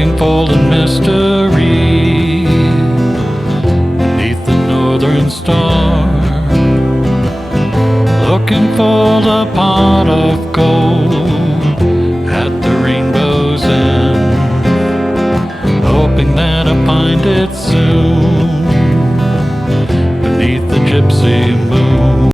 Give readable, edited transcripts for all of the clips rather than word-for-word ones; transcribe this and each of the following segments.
looking for the mystery beneath the northern star, looking for the pot of gold at the rainbow's end, hoping that I find it soon beneath the gypsy moon.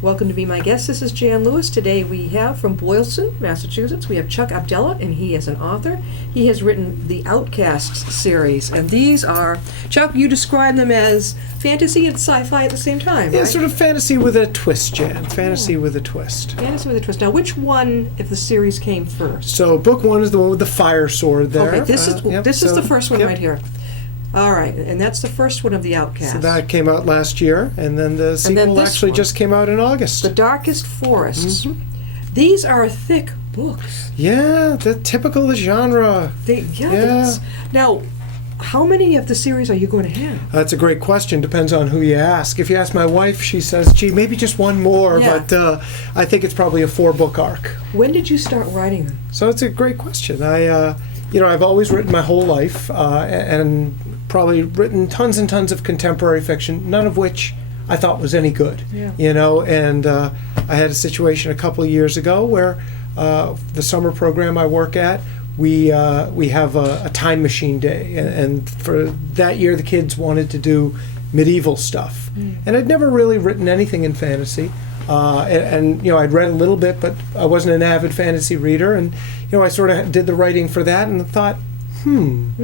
Welcome to Be My Guest. This is Jan Lewis. Today we have from Boylston, Massachusetts, we have Chuck Abdella, and he is an author. He has written the Outcasts series, and these are, Chuck, you describe them as fantasy and sci-fi at the same time, Yeah, right? sort of fantasy with a twist, Jan. Fantasy with a twist. Fantasy with a twist. Now, which one of the series came first? So book one is the one with the fire sword there. Okay, this is Yep, this is so- the first one yep. right here. All right, and that's the first one of the Outcasts. So that came out last year, and then the sequel this actually one. just came out in August. The Darkest Forests. Mm-hmm. These are thick books. Yeah, the typical of the genre. Yeah. Now, how many of the series are you going to have? That's a great question. Depends on who you ask. If you ask my wife, she says, gee, maybe just one more, Yeah. but I think it's probably a 4-book arc. When did you start writing them? So it's a great question. I've always written my whole life, and probably written tons and tons of contemporary fiction, none of which I thought was any good. Yeah. And I had a situation a couple of years ago where the summer program I work at, we have a time machine day, and for that year the kids wanted to do medieval stuff, and I'd never really written anything in fantasy. And I'd read a little bit, but I wasn't an avid fantasy reader, and I sort of did the writing for that, and thought, and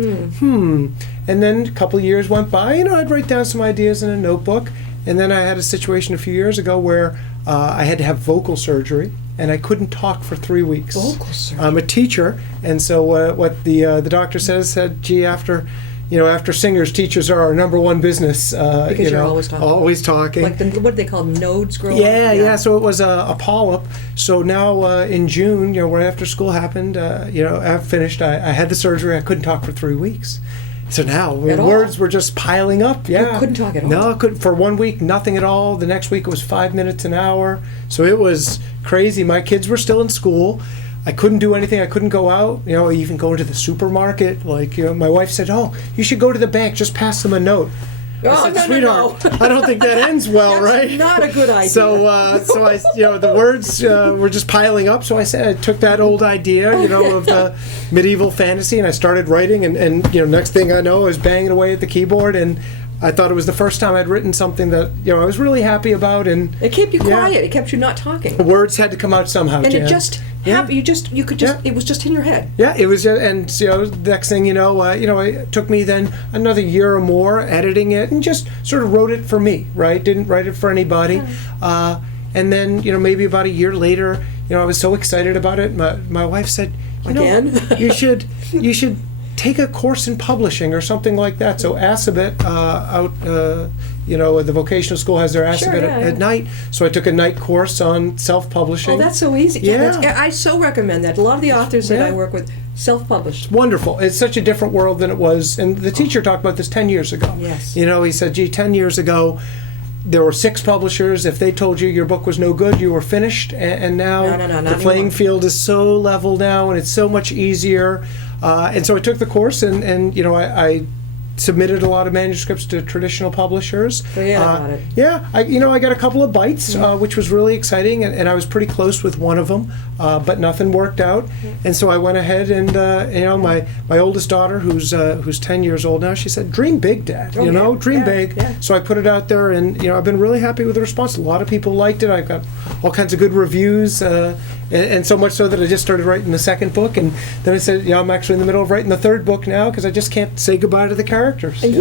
then a couple of years went by. I'd write down some ideas in a notebook, and then I had a situation a few years ago where I had to have vocal surgery, and I couldn't talk for 3 weeks. Vocal surgery? I'm a teacher, and so what the doctor said, gee, after singers, teachers are our number one business. Because you're always talking. Always talking. Like what do they call them, nodes growing? Yeah. So it was a polyp. So now in June, right after school happened, I finished. I had the surgery. I couldn't talk for 3 weeks. So now words were just piling up. Yeah. You couldn't talk at all? No, I couldn't. For 1 week, nothing at all. The next week it was 5 minutes an hour. So it was crazy. My kids were still in school. I couldn't do anything. I couldn't go out. Even go into the supermarket. My wife said, "Oh, you should go to the bank. Just pass them a note." Oh, I said, no, "Sweetheart, no. I don't think that ends well, That's right?" not a good idea. So I, the words were just piling up. So I said, I took that old idea, of the medieval fantasy, and I started writing. And next thing I know, I was banging away at the keyboard, and I thought it was the first time I'd written something that I was really happy about. And It kept you quiet. It kept you not talking. the words had to come out somehow. And Jan. it just happened. You could just. It was just in your head. Yeah, it was, and next thing it took me then another year or more editing it, and just sort of wrote it for me, right? Didn't write it for anybody. And then maybe about a year later, I was so excited about it. My wife said, Again? you should take a course in publishing or something like that. So Assabet the vocational school has their Assabet at night. So I took a night course on self-publishing. Oh, that's so easy. Yeah. I so recommend that. A lot of the authors that I work with self-published. Wonderful. It's such a different world than it was. And the teacher talked about this 10 years ago. Yes. He said, gee, 10 years ago, there were 6 publishers. If they told you your book was no good, you were finished. And now No, the playing anymore. field is so level now, and it's so much easier. And so I took the course, and I submitted a lot of manuscripts to traditional publishers. Forget about it. Yeah, I got a couple of bites, which was really exciting, and I was pretty close with one of them, but nothing worked out. And so I went ahead and my oldest daughter, who's 10 years old now, she said, "Dream big, Dad. Dream big." Yeah. So I put it out there, and I've been really happy with the response. A lot of people liked it. I've got all kinds of good reviews. And so much so that I just started writing the second book, and then I said, I'm actually in the middle of writing the third book now because I just can't say goodbye to the characters. And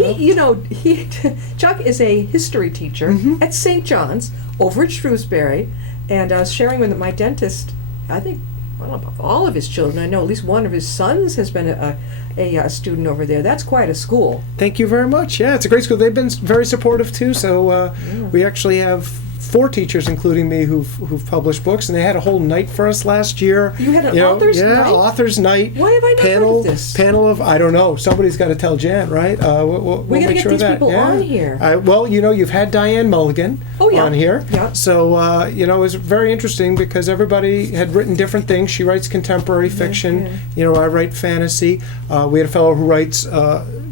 Chuck is a history teacher at St. John's over at Shrewsbury, and I was sharing with my dentist. I think I don't know about all of his children. I know at least one of his sons has been a student over there. That's quite a school. Thank you very much. Yeah, it's a great school. They've been very supportive too. So we actually have 4 teachers, including me, who've published books, and they had a whole night for us last year. You had an author's night? Author's night. Why have I not heard of this? Panel of, I don't know. Somebody's got to tell Jan, right? We'll We gotta make get sure these of that. people on here. Well, you've had Diane Mulligan Oh, yeah. on here. Yeah. So, it was very interesting because everybody had written different things. She writes contemporary fiction. yeah. I write fantasy. We had a fellow who writes,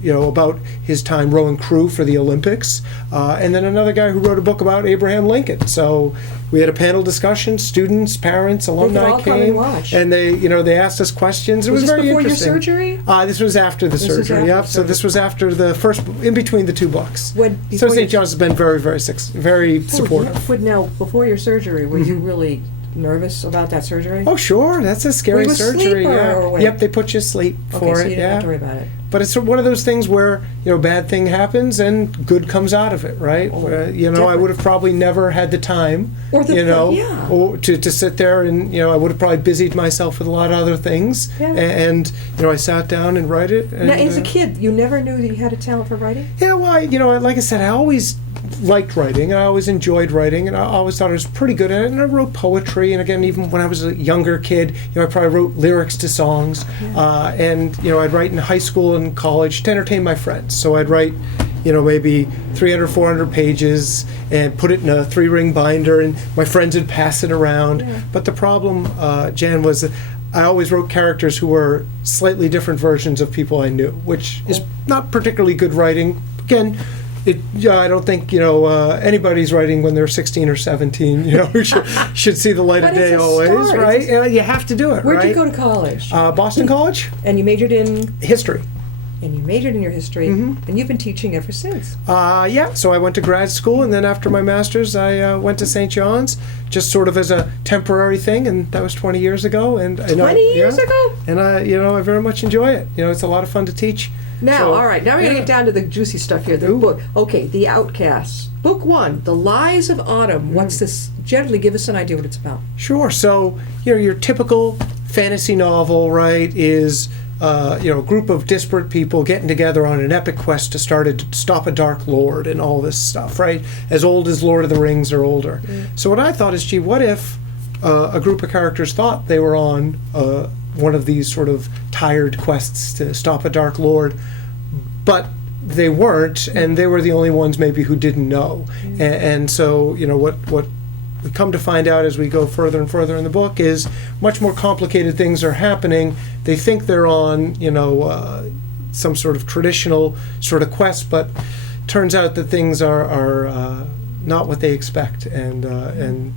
about his time rowing crew for the Olympics. And then another guy who wrote a book about Abraham Lincoln. So we had a panel discussion. Students, parents, alumni all come and came, watch. and they asked us questions. It was Was this very before your interesting. surgery? This was after the This was surgery. after Yep. the So surgery. this was after the first, in between the 2 books. When- So before St. your- John's has been very, very, very supportive. But now, before your surgery, were you really nervous about that surgery? Oh, sure. That's a scary Were you asleep surgery. or Yeah. awake? Yep. They put you asleep Okay, for so it. you didn't Yeah. have to worry about it. But it's one of those things where bad thing happens and good comes out of it, right? Oh, I different. would have probably never had the time, Or the yeah. or to sit there and I would have probably busied myself with a lot of other things, Yeah. and I sat down and write it. And, Now, as a kid, you never knew that you had a talent for writing? yeah, well, like I said, I always liked writing, and I always enjoyed writing, and I always thought I was pretty good at it. And I wrote poetry, and again, even when I was a younger kid, I probably wrote lyrics to songs, and I'd write in high school and college to entertain my friends. So I'd write, maybe 300, 400 pages, and put it in a 3-ring binder, and my friends would pass it around. Yeah. But the problem, Jan, was that I always wrote characters who were slightly different versions of people I knew, which is not particularly good writing. Again, I don't think anybody's writing when they're 16 or 17. Who should see the light of But it's day a always, start. right? You have to do it, Where'd right? you go to college? Boston College, And you majored in history. your history, and you've been teaching ever since. Yeah, so I went to grad school, and then after my master's, I went to St. John's, just sort of as a temporary thing, and that was 20 years ago. And 20 years ago? And I very much enjoy it. It's a lot of fun to teach. Now, So, all right, now we're going to yeah. get down to the juicy stuff here. The Ooh. book. Okay, The Outcasts. Book 1, The Lies of Autumn. What's this? Generally, give us an idea what it's about. Sure. So, your typical fantasy novel, right, is a group of disparate people getting together on an epic quest to stop a dark lord and all this stuff, right? As old as Lord of the Rings or older. So what I thought is, gee, what if a group of characters thought they were on one of these sort of tired quests to stop a dark lord, but they weren't, and they were the only ones maybe who didn't know. And so, what we come to find out as we go further and further in the book is much more complicated things are happening. They think they're on, some sort of traditional sort of quest, but turns out that things are not what they expect, and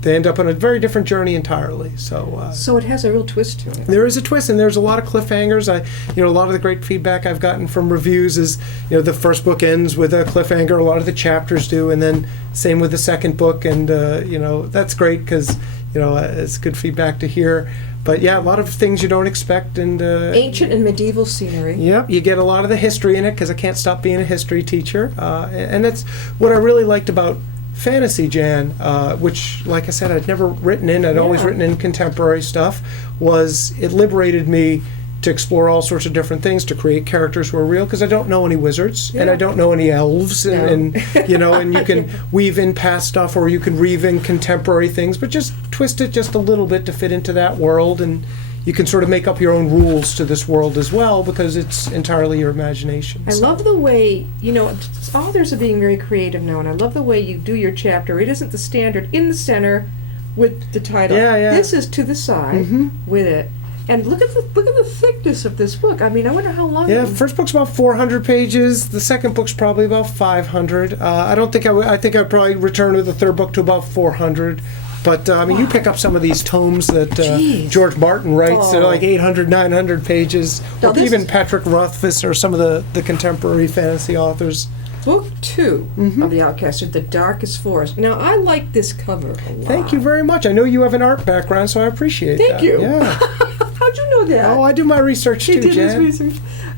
they end up on a very different journey entirely. So it has a real twist to it. there is a twist, and there's a lot of cliffhangers. A lot of the great feedback I've gotten from reviews is, the first book ends with a cliffhanger. A lot of the chapters do, and then same with the second book, and that's great because it's good feedback to hear. But yeah, a lot of things you don't expect, and Ancient and medieval scenery. yep, you get a lot of the history in it because I can't stop being a history teacher, and that's what I really liked about fantasy, Jan, which, like I said, I'd never written in. I'd always Yeah. written in contemporary stuff. Was it liberated me to explore all sorts of different things, to create characters who are real, because I don't know any wizards and Yeah. I don't know any elves, No. and and you can weave in past stuff or you can weave in contemporary things, but just twist it just a little bit to fit into that world, and you can sort of make up your own rules to this world as well because it's entirely your imagination. I So- love the way, authors are being very creative now, and I love the way you do your chapter. It isn't the standard in the center with the title. Yeah, yeah. This is to the side with it. And look at the thickness of this book. I mean, I wonder how long. Yeah, first book's about 400 pages. The second book's probably about 500. I don't think I think I'd probably return with the third book to about 400. But, you pick up some of these tomes that Jeez. George Martin writes. They're Oh. like 800, 900 pages. Now Or this- even Patrick Rothfuss or some of the contemporary fantasy authors. Book 2 of The Outcast is The Darkest Forest. Now, I like this cover a lot. Thank you very much. I know you have an art background, so I appreciate that. Thank you. Yeah. How'd you know that? Oh, I do my research He too, did his Jan. research.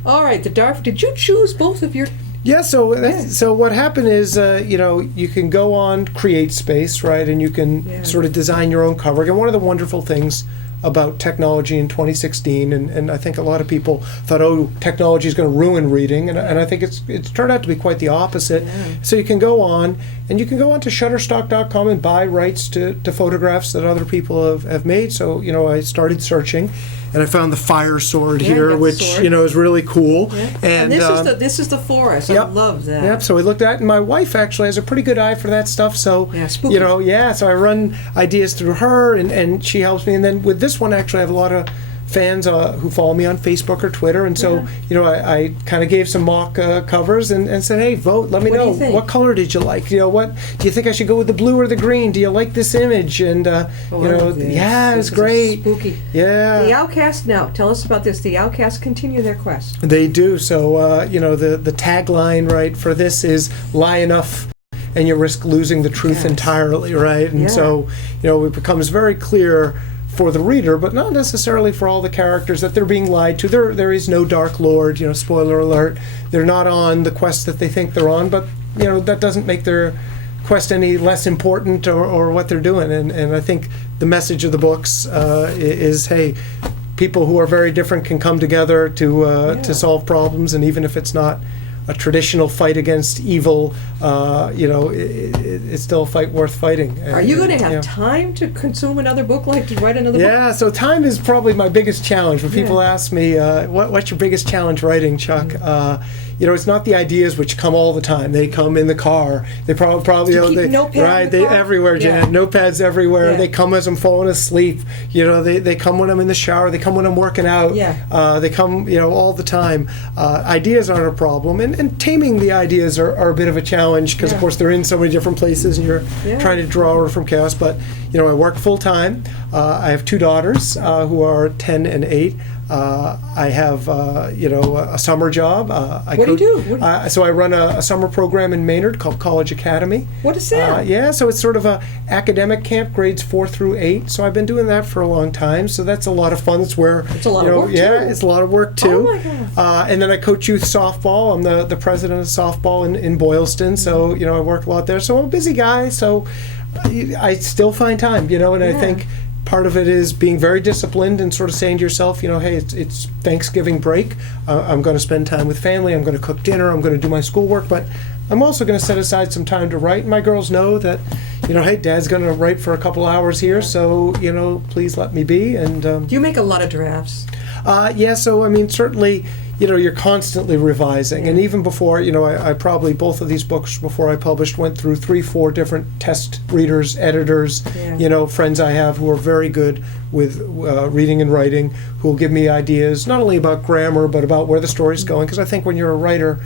All right, did you choose both of your... Yeah, so what happened is, you can go on CreateSpace, right, and you can Yeah. sort of design your own cover. And one of the wonderful things about technology in 2016, and I think a lot of people thought, oh, technology is going to ruin reading, and I think it's turned out to be quite the opposite. So you can go on, and you can go on to Shutterstock.com and buy rights to photographs that other people have made. So, I started searching, and I found the fire sword Yeah, you here, got the which sword. is really cool. Yeah. And this is the forest. I Yep. love that. Yep. So we looked at it, and my wife actually has a pretty good eye for that stuff. So Yeah, spooky. So I run ideas through her, and she helps me. And then with this one, actually, I have a lot of fans who follow me on Facebook or Twitter, and so I kind of gave some mock covers and said, hey, vote, let me What do know you think? what color did you like? What do you think I should go with, the blue or the green? Do you like this image? And I love this. yeah, it was This is great. spooky. Yeah. The Outcast, now, tell us about this. The Outcasts continue their quest. They do. So, the tagline, right, for this is lie enough and you risk losing the truth Yes. entirely, right? And Yeah. so, it becomes very clear for the reader, but not necessarily for all the characters, that they're being lied to. There is no Dark Lord, spoiler alert. They're not on the quest that they think they're on, but, that doesn't make their quest any less important or what they're doing. And I think the message of the books is, hey, people who are very different can come together to solve problems, and even if it's not a traditional fight against evil, it's still a fight worth fighting. Are you going to have Yeah. time to consume another book, like to write another book? Yeah, so time is probably my biggest challenge. When people Yeah. ask me, what's your biggest challenge writing, Chuck? It's not the ideas which come all the time. They come in the car. They probably Do you keep they, a notepad right. in the They car? everywhere, Yeah. Jan. Notepads everywhere. Yeah. They come as I'm falling asleep. They come when I'm in the shower. They come when I'm working out. Yeah. They come, all the time. Ideas aren't a problem, and taming the ideas are a bit of a challenge because, Yeah. of course, they're in so many different places, and you're Yeah. trying to draw order from chaos. But I work full time. I have two daughters who are 10 and 8. I have, a summer job. What do you do? So I run a summer program in Maynard called College Academy. What is that? So it's sort of a academic camp, grades 4 through 8. So I've been doing that for a long time. So that's a lot of fun. It's where It's a lot of work, Yeah, too. it's a lot of work too. Oh, my God. And then I coach youth softball. I'm the president of softball in Boylston. So I work a lot there. So I'm a busy guy. So I still find time. And I Yeah. think part of it is being very disciplined and sort of saying to yourself, hey, it's Thanksgiving break. I'm going to spend time with family. I'm going to cook dinner. I'm going to do my schoolwork. But I'm also going to set aside some time to write. And my girls know that, hey, Dad's going to write for a couple hours here. So, please let me be. And Do you make a lot of drafts? so, certainly, you're constantly revising. And even before, I probably, both of these books before I published, went through 3-4 different test readers, editors, Yeah. friends I have who are very good with reading and writing, who will give me ideas, not only about grammar, but about where the story's going. Because I think when you're a writer,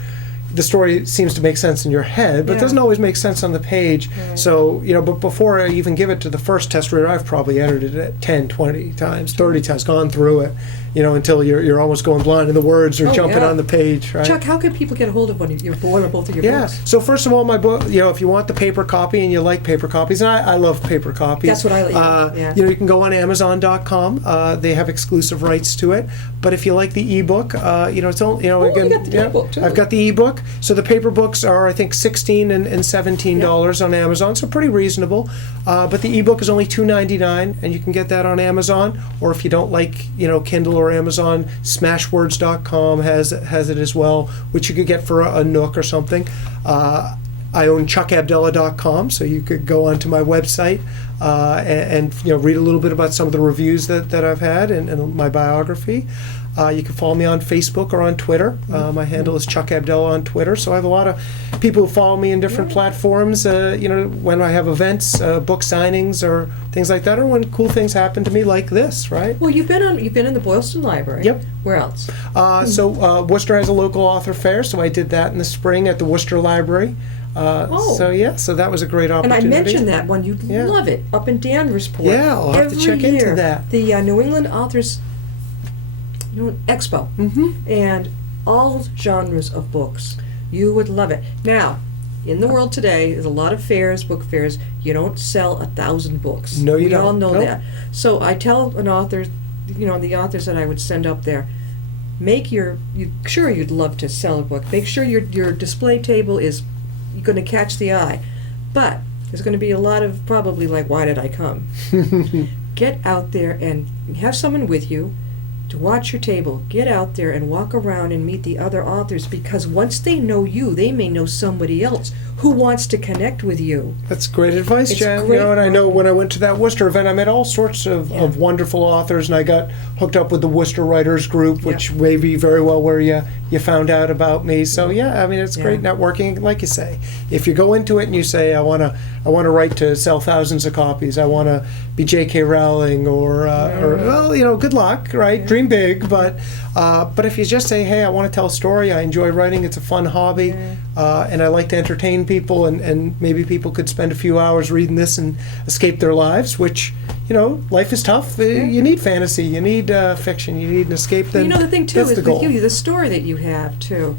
the story seems to make sense in your head, but Yeah. it doesn't always make sense on the page. Right. So, but before I even give it to the first test reader, I've probably edited it 10, 20 times, 30 times, gone through it, until you're almost going blind and the words are Oh, jumping yeah. on the page, right? Chuck, how can people get a hold of one or both of your Yeah. books? So first of all, my book, if you want the paper copy and you like paper copies, and I love paper copies. That's what I like, yeah. You can go on Amazon.com. They have exclusive rights to it. But if you like the ebook, it's only, you again, got the ebook, too. I've got the ebook. So the paper books are, I think, $16 and $17 on Amazon, so pretty reasonable. But the ebook is only $2.99, and you can get that on Amazon. Or if you don't like, Kindle or Amazon, Smashwords.com has it as well, which you could get for a Nook or something. I own chuckabdullah.com, so you could go onto my website and read a little bit about some of the reviews that I've had and my biography. You can follow me on Facebook or on Twitter. My handle is Chuck Abdullah on Twitter. So I have a lot of people who follow me in different platforms. When I have events, book signings, or things like that, or when cool things happen to me, like this, right? Well, you've been in the Boylston Library. Yep. Where else? So Worcester has a local author fair, so I did that in the spring at the Worcester Library. So that was a great And I opportunity. mentioned that one. You'd Yeah. love it. Up in Danversport. Yeah, I'll have to Every check into year, that. The New England Authors Expo. Mm-hmm. And all genres of books. You would love it. Now, in the world today, there's a lot of fairs, book fairs. You don't sell 1,000 books. No, you we don't. all know Nope. that. So I tell an author, the authors that I would send up there, you'd love to sell a book. Make sure your display table is going to catch the eye. But there's going to be a lot of probably like, why did I come? get out there and have someone with you to watch your table. Get out there and walk around and meet the other authors, because once they know you, they may know somebody else who wants to connect with you. That's great advice, It's Jan. great. You know, and I know when I went to that Worcester event, I met all sorts of Yeah. wonderful authors, and I got hooked up with the Worcester Writers Group, which Yeah. may be very well where you found out about me. So yeah, I mean, it's great Yeah. networking. Like you say, if you go into it and you say, I want to write to sell thousands of copies, I want to be J.K. Rowling, or well, you know, good luck, right? Dream big, but if you just say, hey, I want to tell a story, I enjoy writing, it's a fun hobby, and I like to entertain people, and maybe people could spend a few hours reading this and escape their lives, which, you know, life is tough. You need fantasy, you need fiction, you need an escape. But Then you know, the thing too that's is the with goal. you, the story that you have too.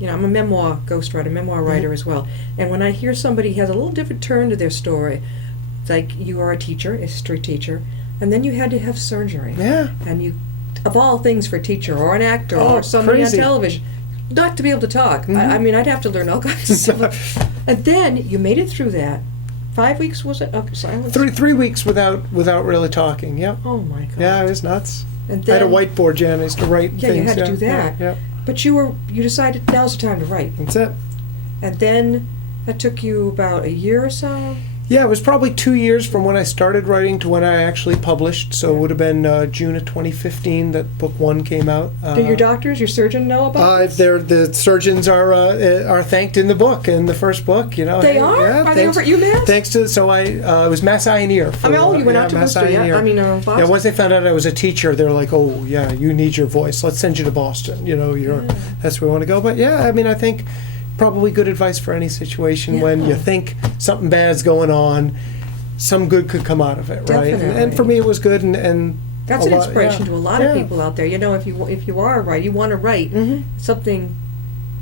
You know, I'm a memoir ghostwriter, memoir writer as well. And when I hear somebody has a little different turn to their story, it's like you are a teacher, a history teacher, and then you had to have surgery. Yeah. And you, of all things for a teacher or an actor Oh, or somebody crazy. on television, not to be able to talk. I mean, I'd have to learn all kinds of stuff. And then you made it through that. 5 weeks, was it, of silence? 3 weeks without really talking. Yep. Oh my God. Yeah, it was nuts. And I had a then, whiteboard, Jan. I used to write Yeah, things. you had to do that. Yeah, but you decided now's the time to write. that's it. And then that took you about a year or so? Yeah, it was probably 2 years from when I started writing to when I actually published. So it would have been June of 2015 that book one came out. Did your doctors, your surgeon know about this? The surgeons are thanked in the book, in the first book. You know, They hey, are? yeah, Are they over at UMass? Thanks to it was Mass Eye and Ear. I mean, oh, you went out to Mass Worcester, Eye and yeah? Ear. I mean, Boston. Yeah, once they found out I was a teacher, they were like, "Oh, yeah, you need your voice. Let's send you to Boston. You know, that's where we want to go." But yeah, I mean, I think probably good advice for any situation when Yeah. you think something bad's going on. Some good could come out of it, right? And Definitely. for me, it was good, and That's a an lot- inspiration yeah. to a lot Yeah. of people out there. You know, if you are a writer, you want to write something,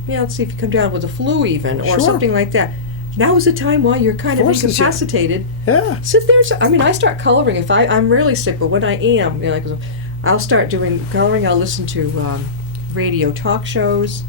you know, let's see if you come down with a flu even, or Sure. something like that. Now is the time while you're kind of Forces you. incapacitated. Yeah. Sit there. I mean, I start coloring if I'm really sick, but when I am, you know, like, I'll start doing coloring. I'll listen to radio talk shows.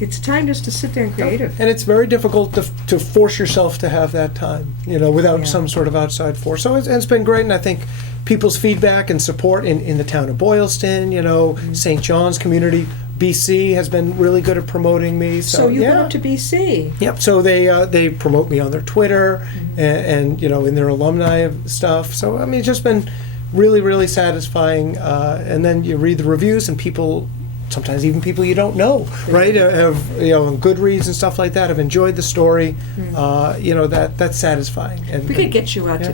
It's time just to sit there and creative. And it's very difficult to force yourself to have that time, you know, without Yeah. some sort of outside force. So it's been great, and I think people's feedback and support in the town of Boylston, you know, St. John's community, BC has been really good at promoting me. So you yeah. went up to BC. Yep. So they promote me on their Twitter and you know, in their alumni stuff. So I mean, it's just been really, really satisfying. And then you read the reviews, and people, sometimes even people you don't know, right? Have, you know, on Goodreads and stuff like that, have enjoyed the story. You know, that's satisfying. And We could get you out to